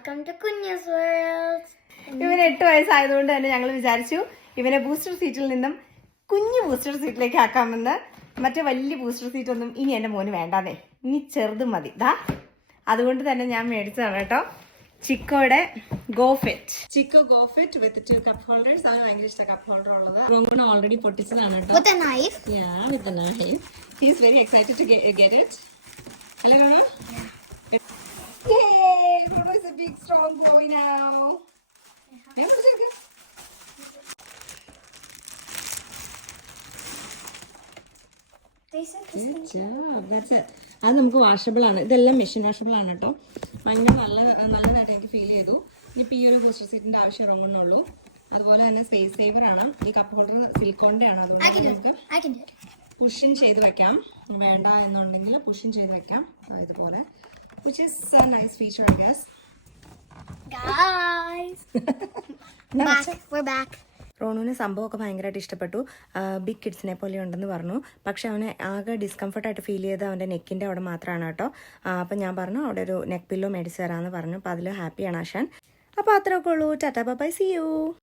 welcome to Kunya's World. ഇവന് 8 വയസ്സായതുകൊണ്ട് തന്നെ ഞങ്ങൾ വിചാരിച്ചു ഇവനെ ബൂസ്റ്റർ സീറ്റിൽ നിന്നും കുഞ്ഞു ബൂസ്റ്റർ സീറ്റിലേക്ക് ആക്കാമെന്ന്. മറ്റേ വലിയ ബൂസ്റ്റർ സീറ്റ് ഒന്നും ഇനി എൻ്റെ മോന് വേണ്ടാന്നേ, ഇനി ചെറുത് മതി. അതുകൊണ്ട് തന്നെ ഞാൻ മേടിച്ചതാണ് കേട്ടോ ചിക്കോയുടെ ഗോഫിറ്റ് വിത്ത് 2 കപ്പ് ഹോൾഡേഴ്സ്. അവന് ഭയങ്കര ഇഷ്ടം കപ്പ് ഹോൾഡർ ഉള്ളത്. റോങ്കുണ ഓൾറെഡി പൊട്ടിച്ചതാണ് കേട്ടോ. With a knife? Yeah, with a knife. He is very excited to get it. Hello, Rono? Yeah. Yay! Rono is a big, strong boy now. Yeah, Good job. That's it. അത് നമുക്ക് washable ആണ്. ഇതെല്ലാം machine washable ആണ് കേട്ടോ. ഭയങ്കര നല്ലതായിട്ട് എനിക്ക് feel ചെയ്തു. ഇനിയിപ്പോൾ ഈ ഒരു ബൂസ്റ്റർ സീറ്റിന്റെ ആവശ്യം ഇറങ്ങുന്നുള്ളൂ. അതുപോലെ തന്നെ സ്പേസ് സേവർ ആണ്. ഈ കപ്പ് ഹോൾഡർ സിലിക്കോണിന്റെ ആണ്. അതുകൊണ്ട് നമുക്ക് പുഷിൻ ചെയ്ത് വെക്കാം. വേണ്ട എന്നുണ്ടെങ്കിൽ പുഷിൻ ചെയ്ത് വെക്കാം ഇതുപോലെ. Which is a nice feature, I guess. Guys, we're back. റോണുവിന് സംഭവമൊക്കെ ഭയങ്കരമായിട്ട് ഇഷ്ടപ്പെട്ടു. ബിഗ് കിഡ്സിനെ പോലെ ഉണ്ടെന്ന് പറഞ്ഞു. പക്ഷെ അവന് ആകെ ഡിസ്കംഫർട്ടായിട്ട് ഫീൽ ചെയ്ത് അവൻ്റെ നെക്കിൻ്റെ അവിടെ മാത്രമാണ് കേട്ടോ. അപ്പം ഞാൻ പറഞ്ഞു അവിടെ ഒരു നെക്ക് പില്ലോ മേടിച്ച് തരാമെന്ന് പറഞ്ഞു. അപ്പോൾ അതിൽ ഹാപ്പിയാണ് ആശാൻ. അപ്പോൾ അത്രയൊക്കെ ഉള്ളൂ. Tata bye, see U.